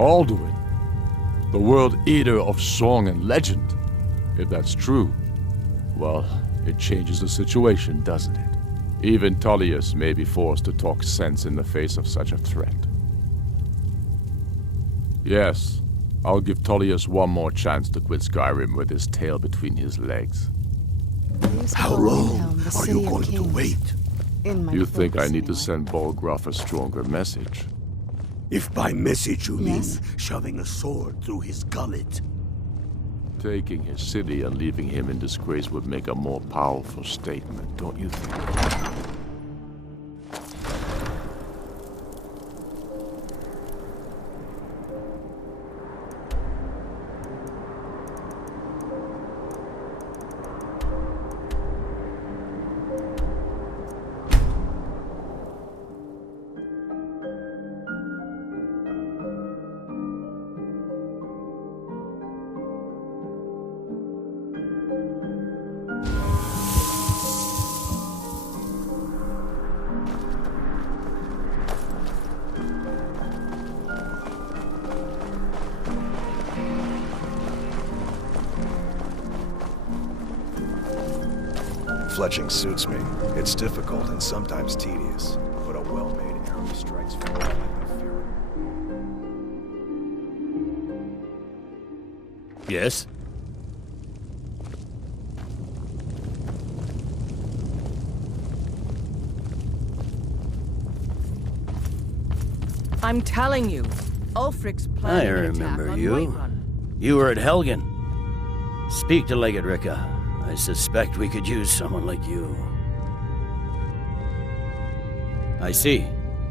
Alduin, the world eater of song and legend. If that's true, well, it changes the situation, doesn't it? Even Tullius may be forced to talk sense in the face of such a threat. Yes, I'll give Tullius one more chance to quit Skyrim with his tail between his legs. How long are you going to wait? You think I need to send Bolgraf a stronger message? If by message you mean shoving a sword through his gullet. Taking his city and leaving him in disgrace would make a more powerful statement, don't you think? Fletching suits me. It's difficult and sometimes tedious, but a well-made arrow strikes forward like a fury. Yes? I'm telling you, Ulfric's planning I an attack remember on you. Whiterun. You were at Helgen. Speak to Legate Ricka. I suspect we could use someone like you. I see.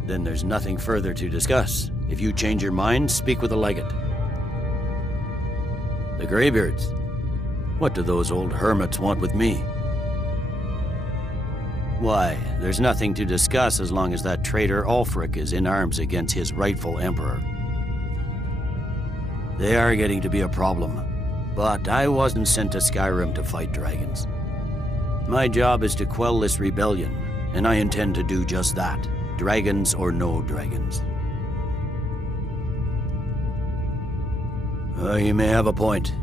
Then there's nothing further to discuss. If you change your mind, speak with the Legate. The Greybeards. What do those old hermits want with me? Why, there's nothing to discuss as long as that traitor Ulfric is in arms against his rightful emperor. They are getting to be a problem. But I wasn't sent to Skyrim to fight dragons. My job is to quell this rebellion, and I intend to do just that, dragons or no dragons. You may have a point.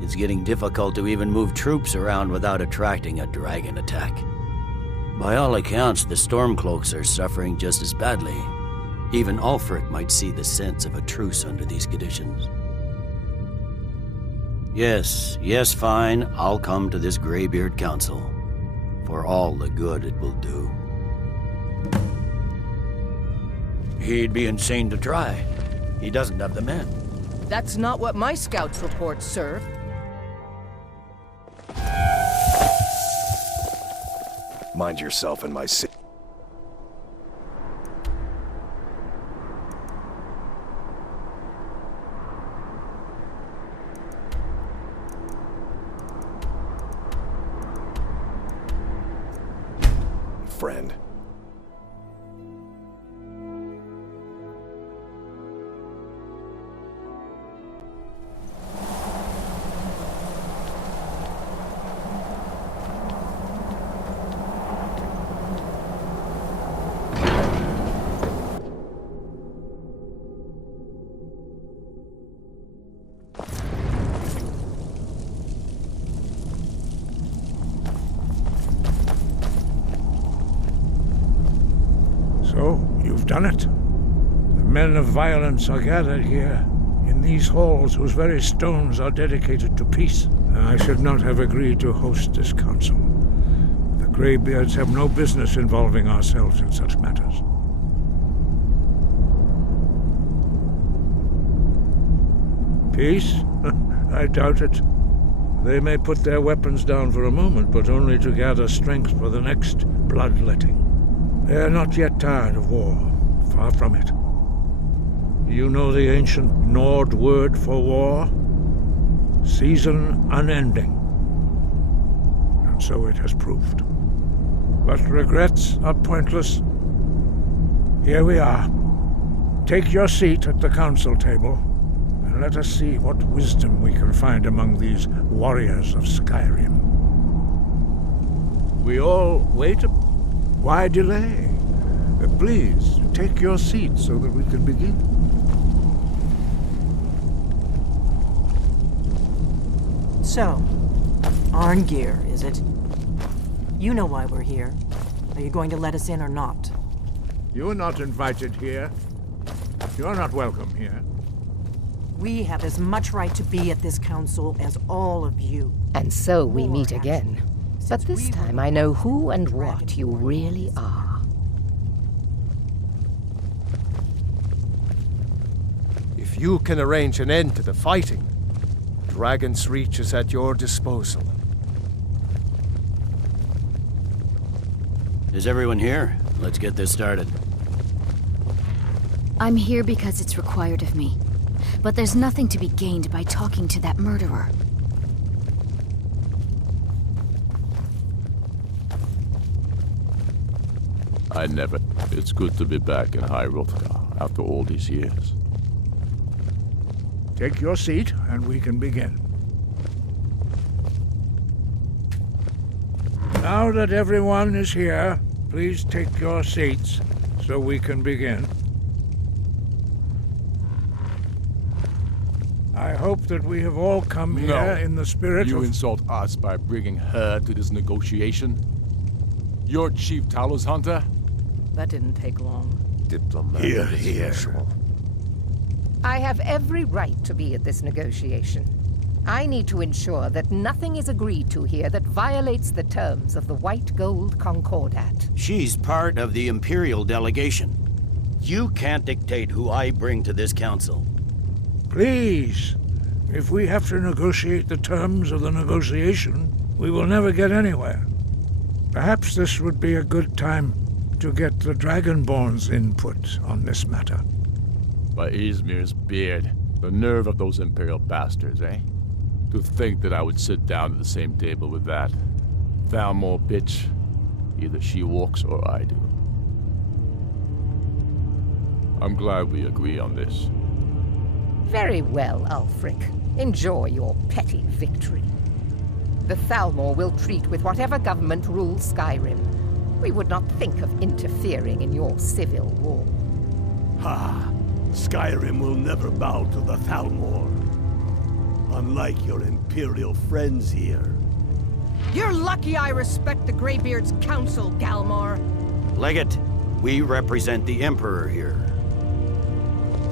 It's getting difficult to even move troops around without attracting a dragon attack. By all accounts, the Stormcloaks are suffering just as badly. Even Ulfric might see the sense of a truce under these conditions. Yes, fine. I'll come to this Greybeard Council. For all the good it will do. He'd be insane to try. He doesn't have the men. That's not what my scouts report, sir. Mind yourself in my city. Friend. So, you've done it. The men of violence are gathered here, in these halls whose very stones are dedicated to peace. I should not have agreed to host this council. The Greybeards have no business involving ourselves in such matters. Peace? I doubt it. They may put their weapons down for a moment, but only to gather strength for the next bloodletting. They are not yet tired of war, far from it. You know the ancient Nord word for war? Season unending. And so it has proved. But regrets are pointless. Here we are. Take your seat at the council table, and let us see what wisdom we can find among these warriors of Skyrim. We all wait. Why delay? Please, take your seat so that we can begin. So, Arngeir, is it? You know why we're here. Are you going to let us in or not? You're not invited here. You're not welcome here. We have as much right to be at this council as all of you. And so we More, meet actually. again. But Since this we time were I know who and dragon what you born really ones. are. If you can arrange an end to the fighting, Dragon's Reach is at your disposal. Is everyone here? Let's get this started. I'm here because it's required of me. But there's nothing to be gained by talking to that murderer. I never... It's good to be back in High Hrothgar after all these years. Take your seat, and we can begin. Now that everyone is here, please take your seats so we can begin. I hope that we have all come here in the spirit You of... insult us by bringing her to this negotiation? You're Chief Talos Hunter? That didn't take long. Diplomatic Here, as here. usual. I have every right to be at this negotiation. I need to ensure that nothing is agreed to here that violates the terms of the White Gold Concordat. She's part of the Imperial delegation. You can't dictate who I bring to this council. Please, if we have to negotiate the terms of the negotiation, we will never get anywhere. Perhaps this would be a good time to get the Dragonborn's input on this matter. By Izmir's beard, the nerve of those Imperial bastards, eh? To think that I would sit down at the same table with that. Thalmor bitch. Either she walks or I do. I'm glad we agree on this. Very well, Ulfric. Enjoy your petty victory. The Thalmor will treat with whatever government rules Skyrim. We would not think of interfering in your civil war. Ha! Skyrim will never bow to the Thalmor. Unlike your Imperial friends here. You're lucky I respect the Greybeard's counsel, Galmar. Legate, we represent the Emperor here.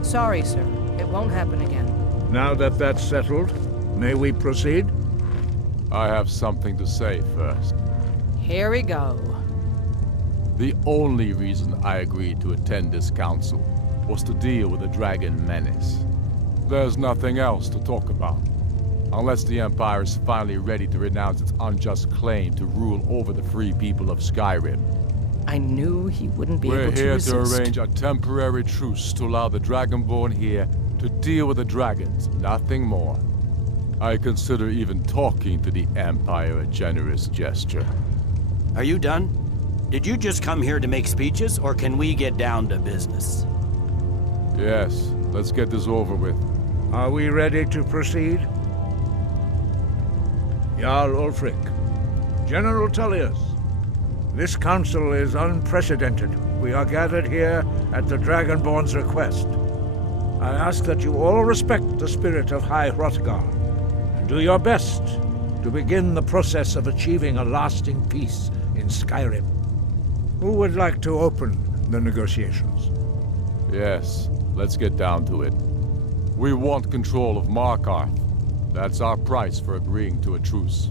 Sorry, sir. It won't happen again. Now that that's settled, may we proceed? I have something to say first. Here we go. The only reason I agreed to attend this council was to deal with the dragon menace. There's nothing else to talk about. Unless the Empire is finally ready to renounce its unjust claim to rule over the free people of Skyrim. I knew he wouldn't be We're able to here resist. to arrange a temporary truce to allow the Dragonborn here to deal with the dragons, nothing more. I consider even talking to the Empire a generous gesture. Are you done? Did you just come here to make speeches, or can we get down to business? Yes, let's get this over with. Are we ready to proceed? Jarl Ulfric, General Tullius, this council is unprecedented. We are gathered here at the Dragonborn's request. I ask that you all respect the spirit of High Hrothgar, and do your best to begin the process of achieving a lasting peace in Skyrim. Who would like to open the negotiations? Yes, let's get down to it. We want control of Markarth. That's our price for agreeing to a truce.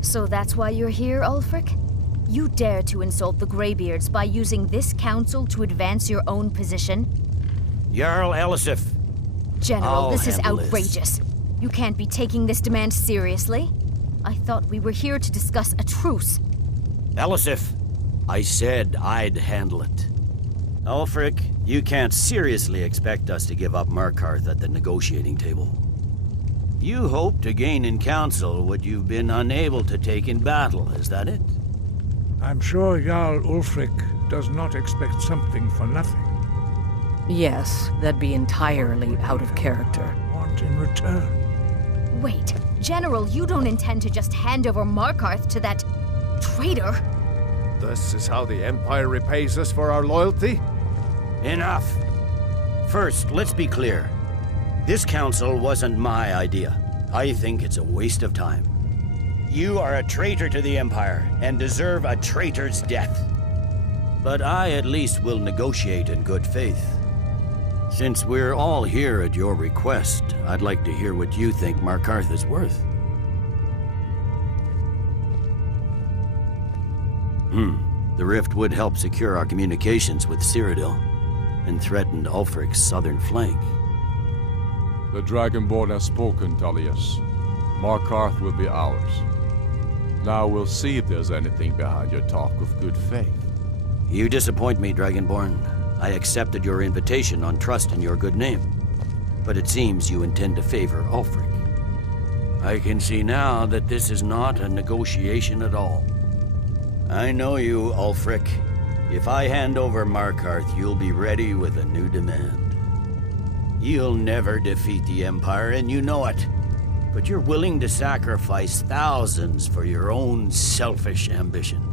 So that's why you're here, Ulfric? You dare to insult the Greybeards by using this council to advance your own position? Jarl Elisif. General, I'll this is handle this. outrageous. You can't be taking this demand seriously. I thought we were here to discuss a truce. Elisif, I said I'd handle it. Ulfric, you can't seriously expect us to give up Markarth at the negotiating table. You hope to gain in council what you've been unable to take in battle, is that it? I'm sure Jarl Ulfric does not expect something for nothing. Yes, that'd be entirely out of character. Want in return? Wait, General, you don't intend to just hand over Markarth to that traitor? This is how the Empire repays us for our loyalty? Enough! First, let's be clear. This council wasn't my idea. I think it's a waste of time. You are a traitor to the Empire and deserve a traitor's death. But I at least will negotiate in good faith. Since we're all here at your request, I'd like to hear what you think Markarth is worth. The rift would help secure our communications with Cyrodiil and threatened Ulfric's southern flank. The Dragonborn has spoken, Tullius. Markarth will be ours. Now we'll see if there's anything behind your talk of good faith. You disappoint me, Dragonborn. I accepted your invitation on trust in your good name. But it seems you intend to favor Ulfric. I can see now that this is not a negotiation at all. I know you, Ulfric. If I hand over Markarth, you'll be ready with a new demand. You'll never defeat the Empire, and you know it. But you're willing to sacrifice thousands for your own selfish ambition.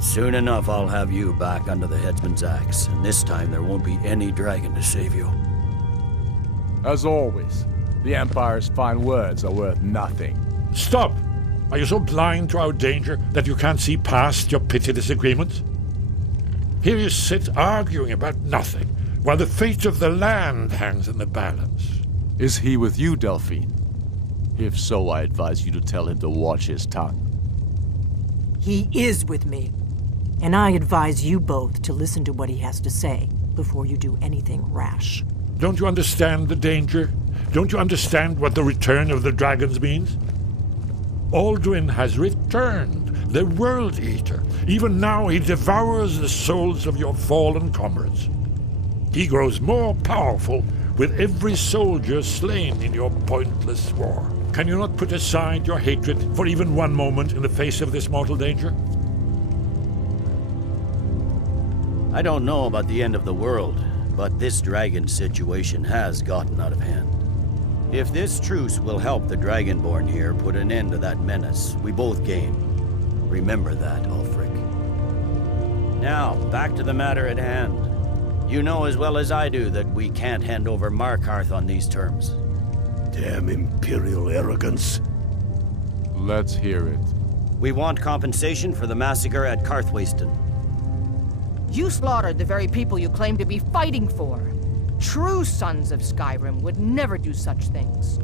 Soon enough, I'll have you back under the headsman's axe, and this time there won't be any dragon to save you. As always, the Empire's fine words are worth nothing. Stop! Are you so blind to our danger that you can't see past your petty disagreements? Here you sit arguing about nothing, while the fate of the land hangs in the balance. Is he with you, Delphine? If so, I advise you to tell him to watch his tongue. He is with me. And I advise you both to listen to what he has to say before you do anything rash. Don't you understand the danger? Don't you understand what the return of the dragons means? Alduin has returned, the World Eater. Even now he devours the souls of your fallen comrades. He grows more powerful with every soldier slain in your pointless war. Can you not put aside your hatred for even one moment in the face of this mortal danger? I don't know about the end of the world, but this dragon situation has gotten out of hand. If this truce will help the Dragonborn here put an end to that menace, we both gain. Remember that, Ulfric. Now, back to the matter at hand. You know as well as I do that we can't hand over Markarth on these terms. Damn Imperial arrogance. Let's hear it. We want compensation for the massacre at Karthwasten. You slaughtered the very people you claim to be fighting for. True sons of Skyrim would never do such things.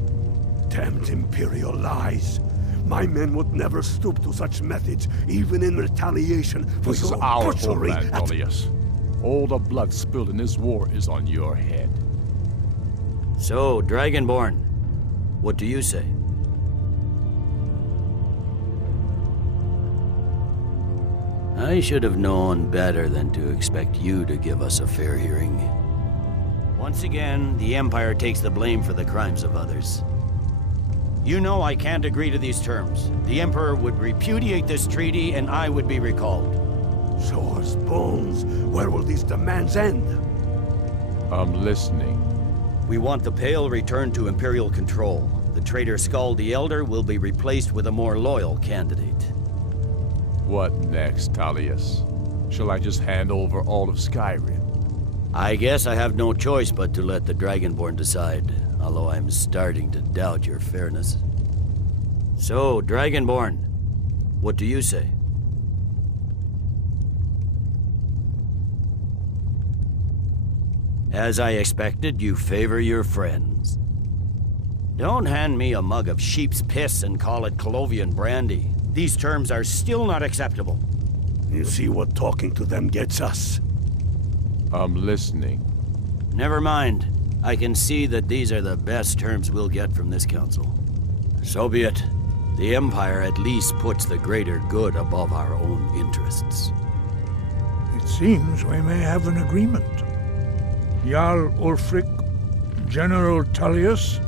Damned Imperial lies. My men would never stoop to such methods, even in retaliation for This is your our butchery homeland, at... Tullius. All the blood spilled in this war is on your head. So, Dragonborn, what do you say? I should have known better than to expect you to give us a fair hearing. Once again, the Empire takes the blame for the crimes of others. You know I can't agree to these terms. The Emperor would repudiate this treaty and I would be recalled. Show us bones. Where will these demands end? I'm listening. We want the Pale returned to Imperial control. The traitor Skald the Elder will be replaced with a more loyal candidate. What next, Tullius? Shall I just hand over all of Skyrim? I guess I have no choice but to let the Dragonborn decide, although I'm starting to doubt your fairness. So, Dragonborn, what do you say? As I expected, you favor your friends. Don't hand me a mug of sheep's piss and call it Colovian brandy. These terms are still not acceptable. You see what talking to them gets us? I'm listening. Never mind. I can see that these are the best terms we'll get from this council. So be it. The Empire at least puts the greater good above our own interests. It seems we may have an agreement. Jarl Ulfric, General Tullius,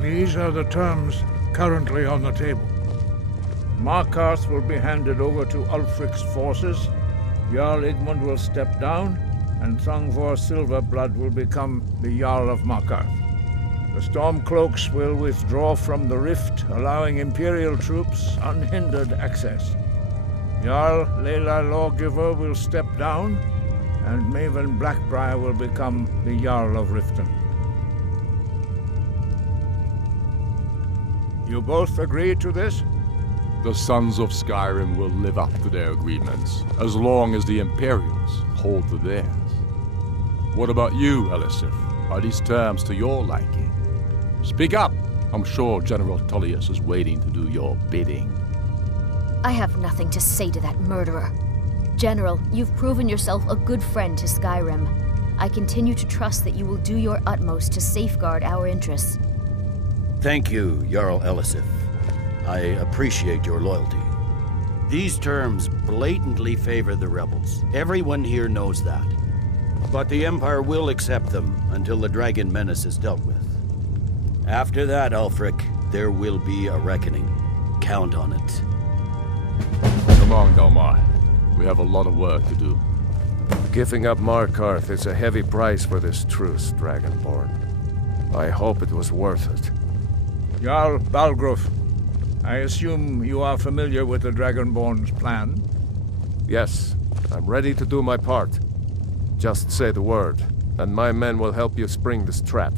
these are the terms currently on the table. Markarth will be handed over to Ulfric's forces, Jarl Igmund will step down, and Thongvor Silverblood will become the Jarl of Markarth. The Stormcloaks will withdraw from the rift, allowing Imperial troops unhindered access. Jarl Leila Lawgiver will step down, and Maven Blackbriar will become the Jarl of Riften. You both agree to this? The Sons of Skyrim will live up to their agreements, as long as the Imperials hold to theirs. What about you, Elisif? Are these terms to your liking? Speak up! I'm sure General Tullius is waiting to do your bidding. I have nothing to say to that murderer. General, you've proven yourself a good friend to Skyrim. I continue to trust that you will do your utmost to safeguard our interests. Thank you, Jarl Elisif. I appreciate your loyalty. These terms blatantly favor the rebels. Everyone here knows that. But the Empire will accept them until the Dragon Menace is dealt with. After that, Ulfric, there will be a reckoning. Count on it. Come on, Galmar. We have a lot of work to do. Giving up Markarth is a heavy price for this truce, Dragonborn. I hope it was worth it. Jarl Balgruuf, I assume you are familiar with the Dragonborn's plan? Yes, I'm ready to do my part. Just say the word, and my men will help you spring this trap.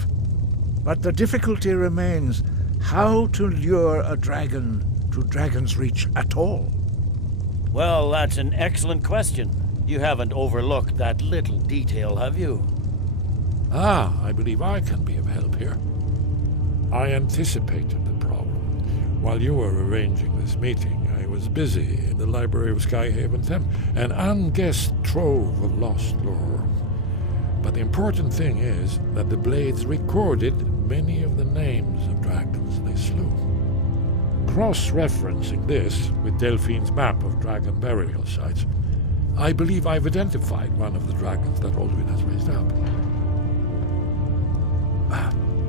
But the difficulty remains how to lure a dragon to Dragon's Reach at all. Well, that's an excellent question. You haven't overlooked that little detail, have you? I believe I can be of help here. I anticipated the problem. While you were arranging this meeting, I was busy in the library of Skyhaven Temp, an unguessed trove of lost lore. But the important thing is that the Blades recorded many of the names of dragons they slew. Cross-referencing this with Delphine's map of dragon burial sites, I believe I've identified one of the dragons that Alduin has raised up.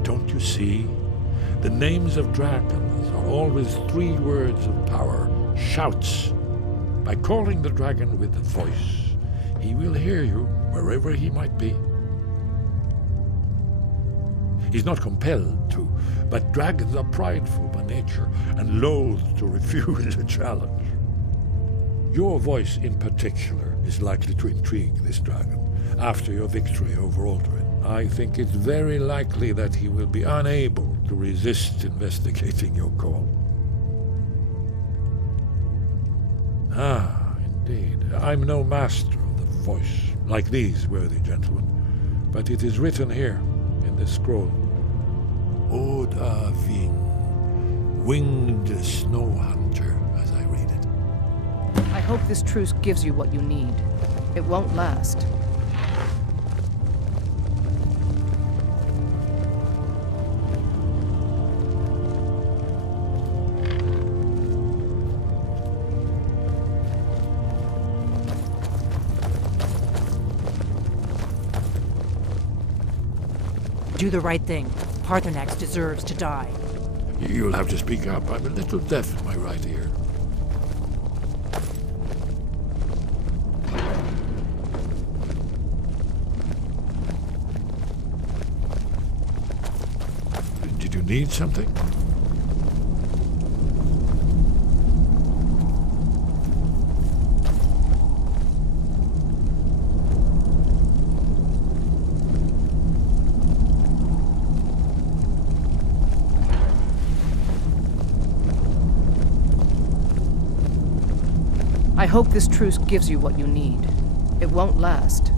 Don't you see? The names of dragons are always 3 words of power, shouts. By calling the dragon with a voice, he will hear you wherever he might be. He's not compelled to, but dragons are prideful by nature and loath to refuse a challenge. Your voice in particular is likely to intrigue this dragon after your victory over Alduin. I think it's very likely that he will be unable to resist investigating your call. Indeed. I'm no master of the voice, like these worthy gentlemen, but it is written here in this scroll. Dovahkin, winged snow hunter, as I read it. I hope this truce gives you what you need. It won't last. Do the right thing. Parthenax deserves to die. You'll have to speak up. I'm a little deaf in my right ear. Did you need something? I hope this truce gives you what you need. It won't last.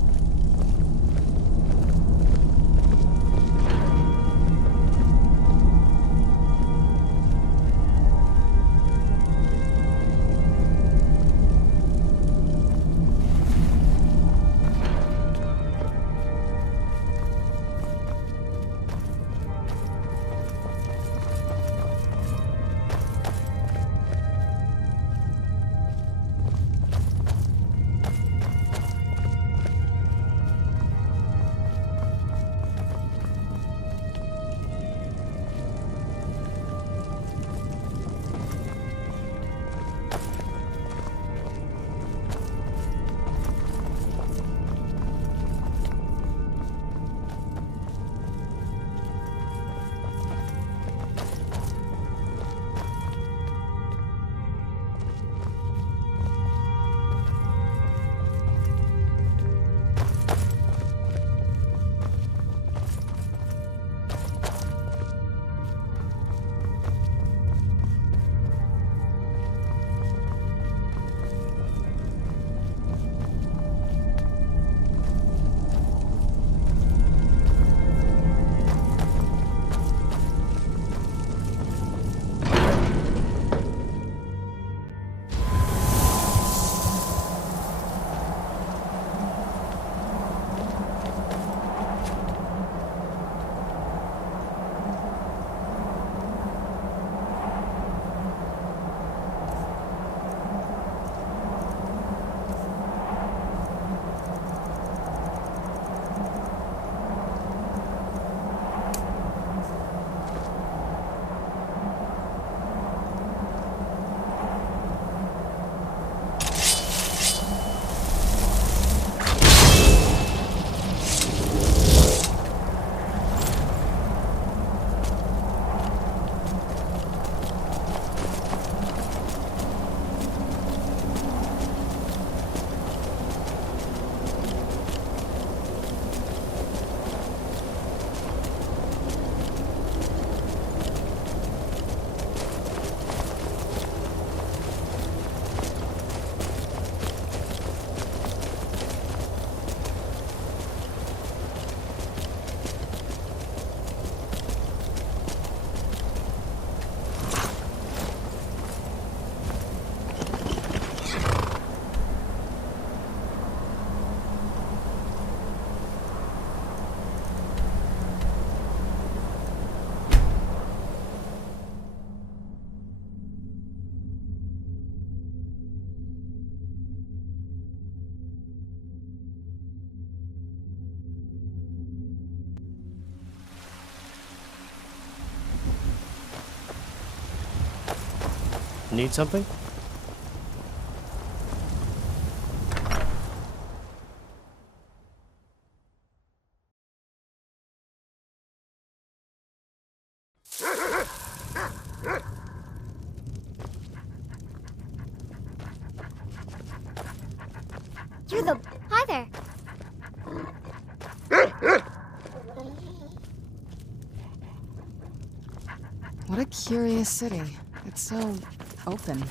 Need something? You're the... Hi there. What a curious city. It's so open.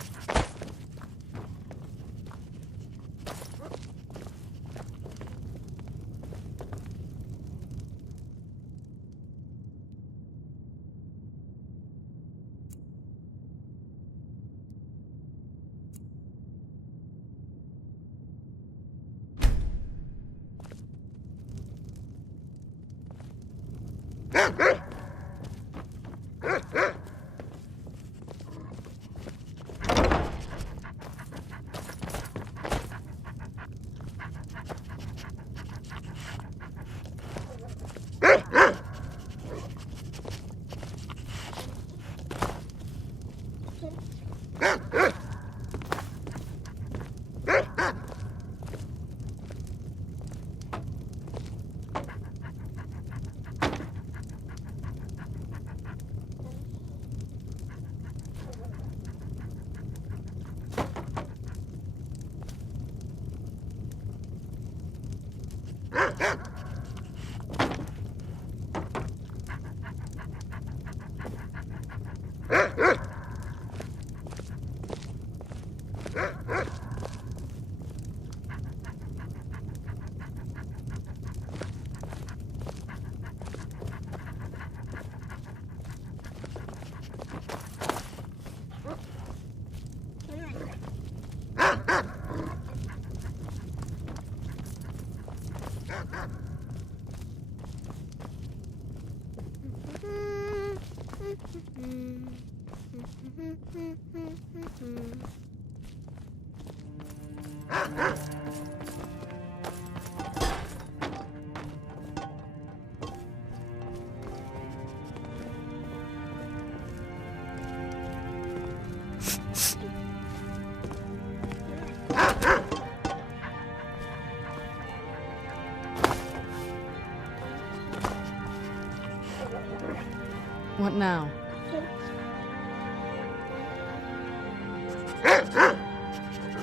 What now?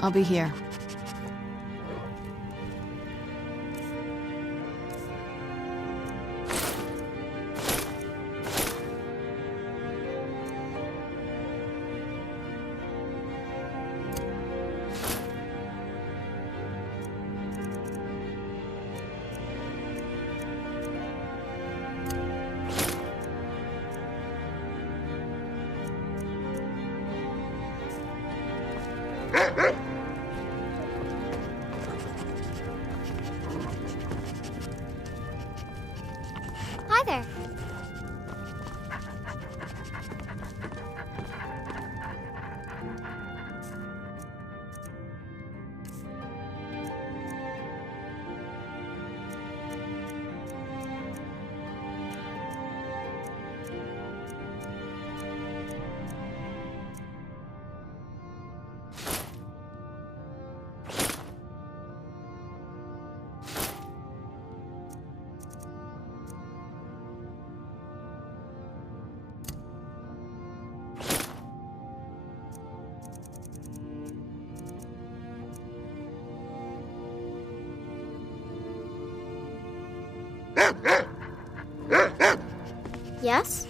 I'll be here. Hi there. Yes?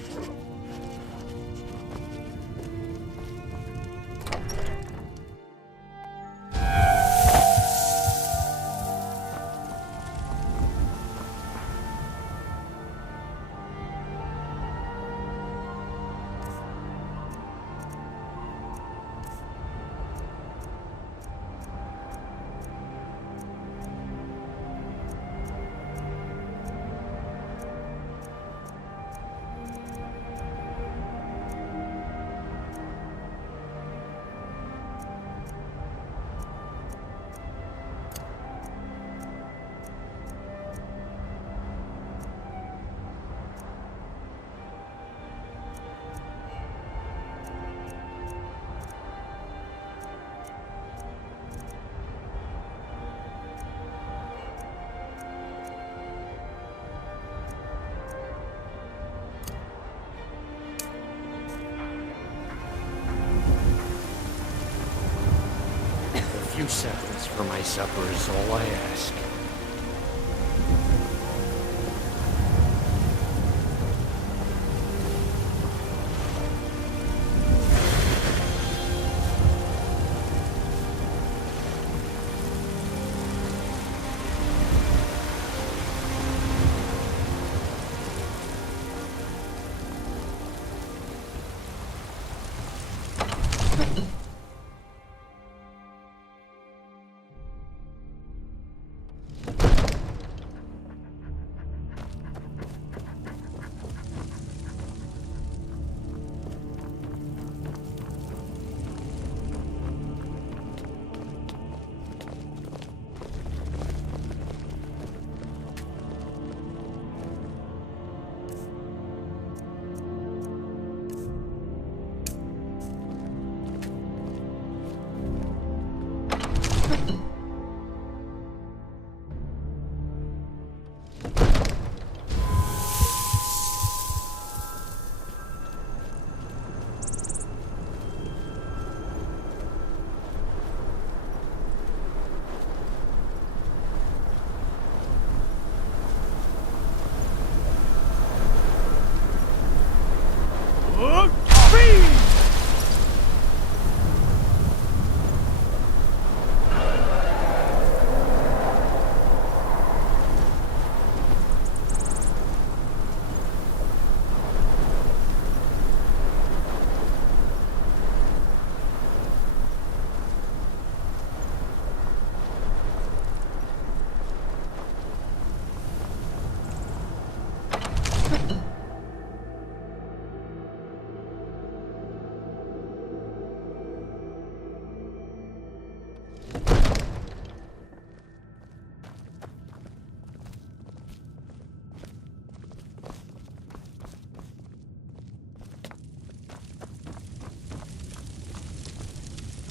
few seconds for my supper is all I ask.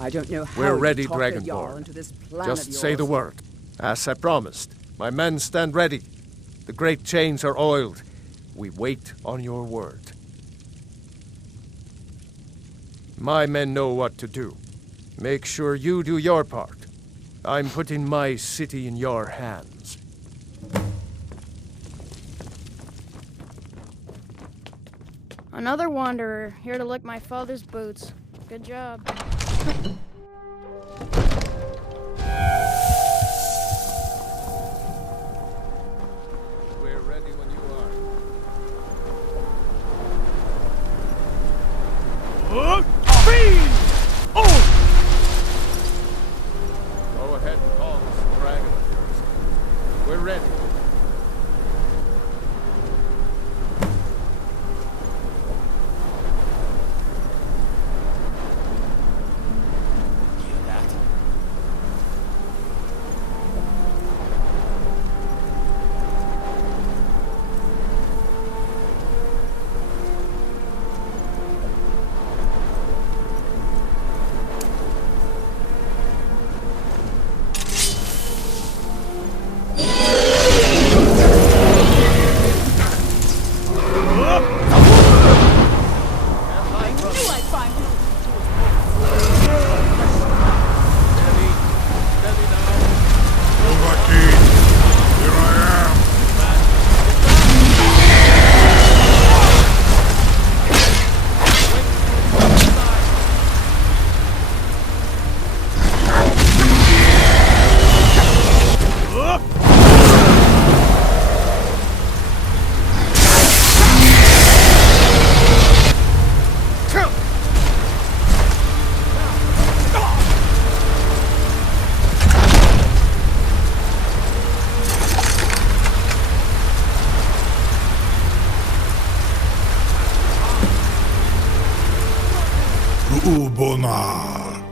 I don't know how We're ready, you talk the Jarl Dragonborn. into this plan Just of say the yours. word. As I promised, my men stand ready. The great chains are oiled. We wait on your word. My men know what to do. Make sure you do your part. I'm putting my city in your hands. Another wanderer, here to lick my father's boots. Good job. We're ready when you are. Go ahead and call this dragon of yours. We're ready. Ubonar,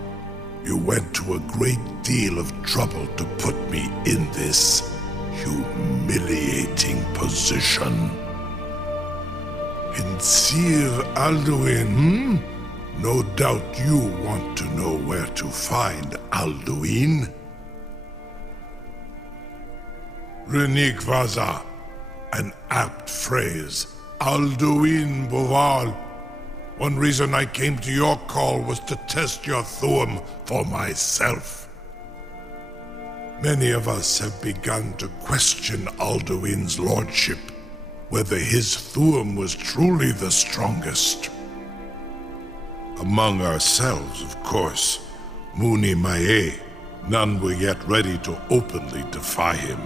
you went to a great deal of trouble to put me in this humiliating position. In Sir Alduin, No doubt you want to know where to find Alduin. Renikvaza, an apt phrase. Alduin Boval. One reason I came to your call was to test your Thuum for myself. Many of us have begun to question Alduin's lordship, whether his Thuum was truly the strongest. Among ourselves, of course, Muni Mae, none were yet ready to openly defy him.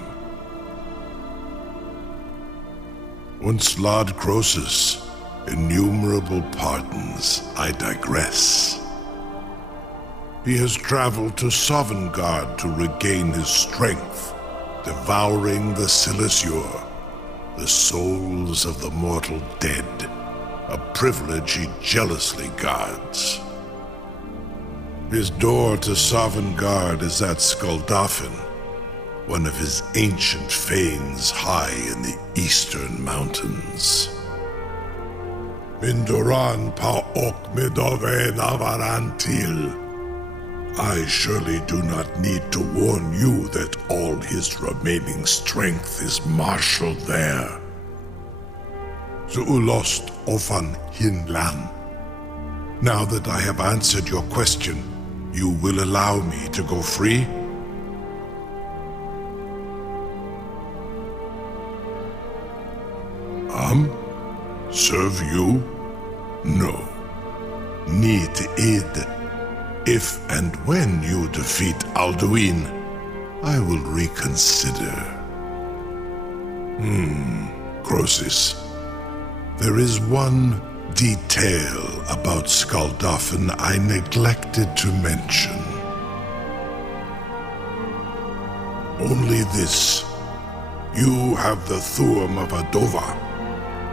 Once Lord Croesus, innumerable pardons, I digress. He has traveled to Sovngarde to regain his strength, devouring the Silesure, the souls of the mortal dead, a privilege he jealously guards. His door to Sovngarde is at Skuldafn, one of his ancient fanes high in the eastern mountains. Mindoran pa ok midove navarantil. I surely do not need to warn you that all his remaining strength is marshaled there. Zuulost ofan hinlan. Now that I have answered your question, you will allow me to go free? Serve you? No. Need id. If and when you defeat Alduin, I will reconsider. Croesus. There is one detail about Skuldafn I neglected to mention. Only this. You have the Thuum of a Dova,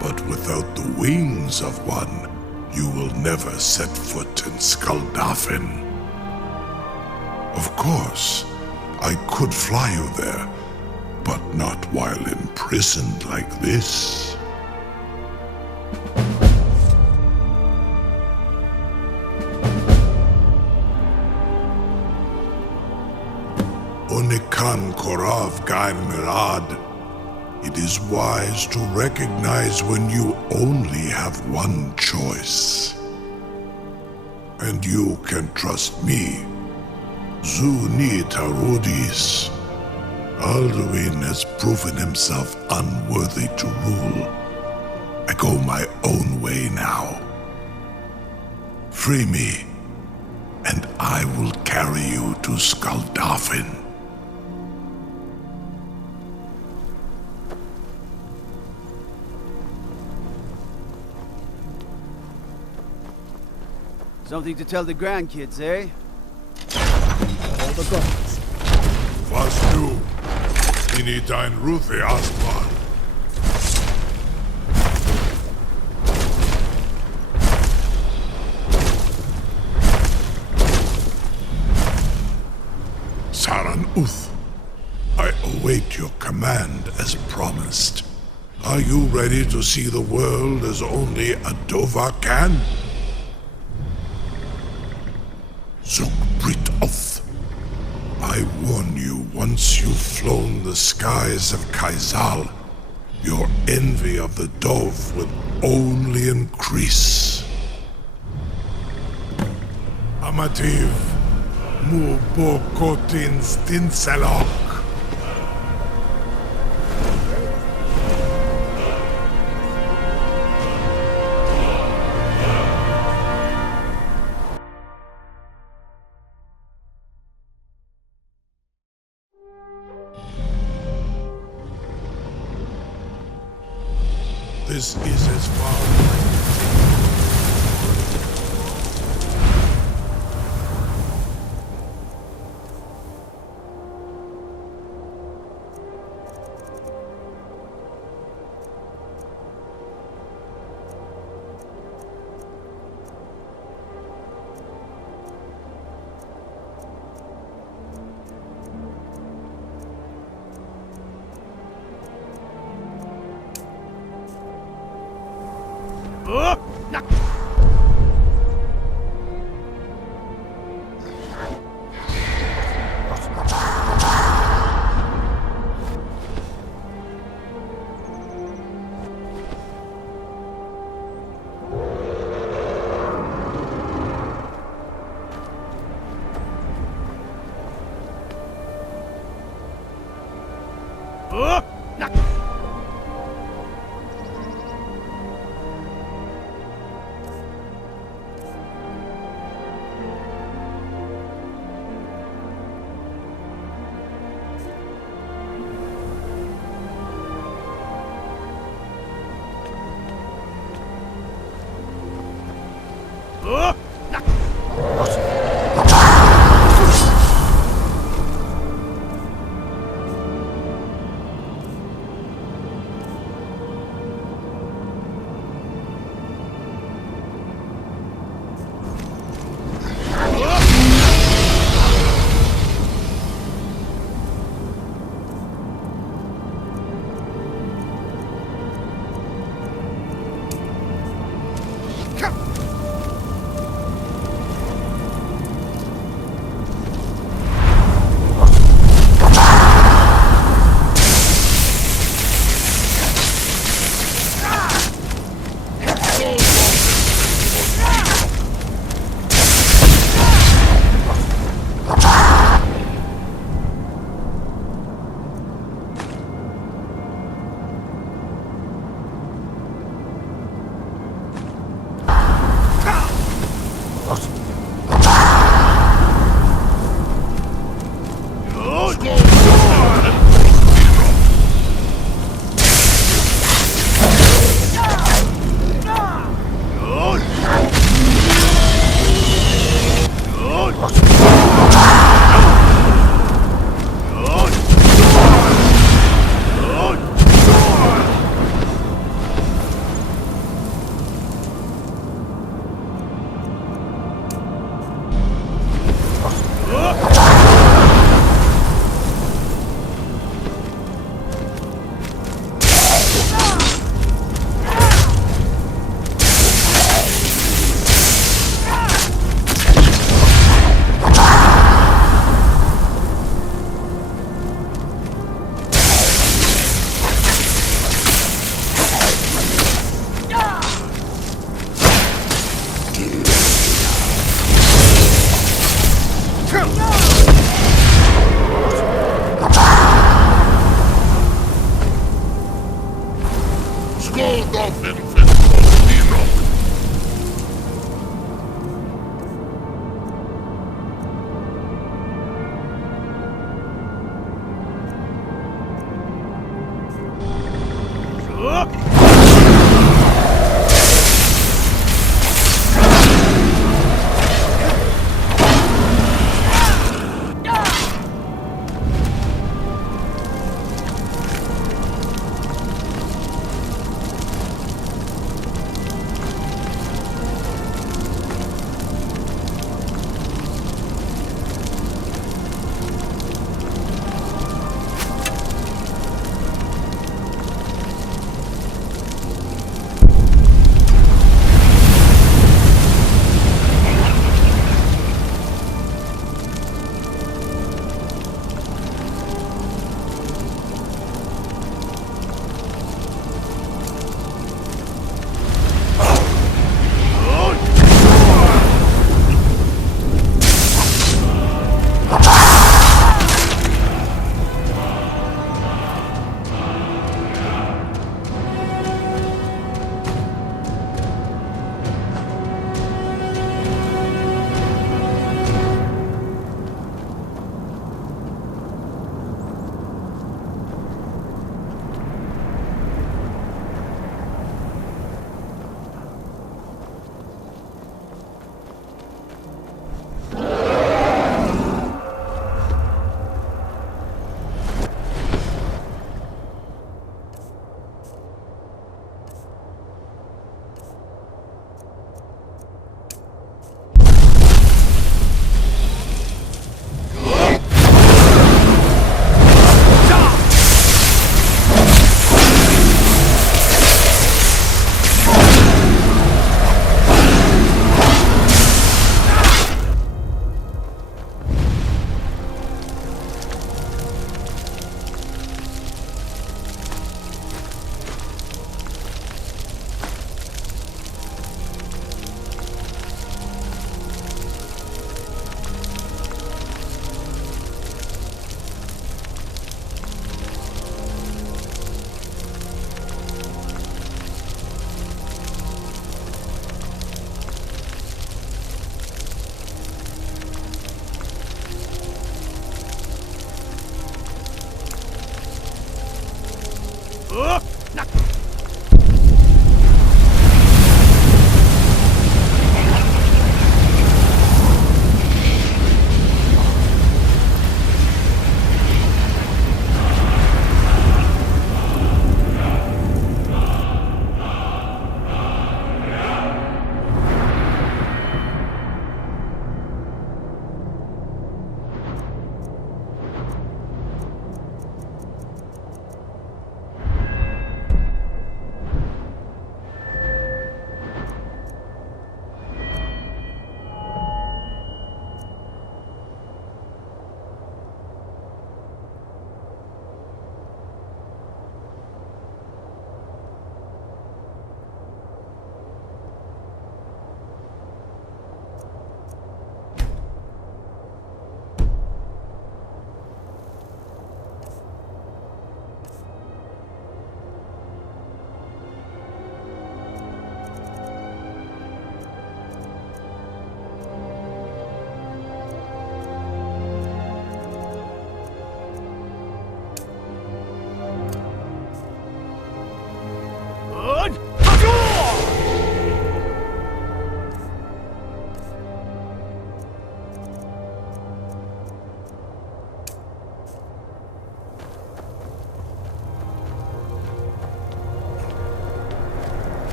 but without the wings of one, you will never set foot in Skuldafn. Of course, I could fly you there, but not while imprisoned like this. Onikan Korav Gain Mirad. It is wise to recognize when you only have one choice. And you can trust me. Zuni Tarudis. Alduin has proven himself unworthy to rule. I go my own way now. Free me, and I will carry you to Skuldafn. Something to tell the grandkids, eh? All the guns. Was du? Ini dein Ruthi Aspan. Saran Uth. I await your command as promised. Are you ready to see the world as only a Dova can? Zukbrit Oth. I warn you, once you've flown the skies of Kaizal, your envy of the Dove will only increase. Amativ, mu bokotin stinselok. This is as far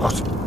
What?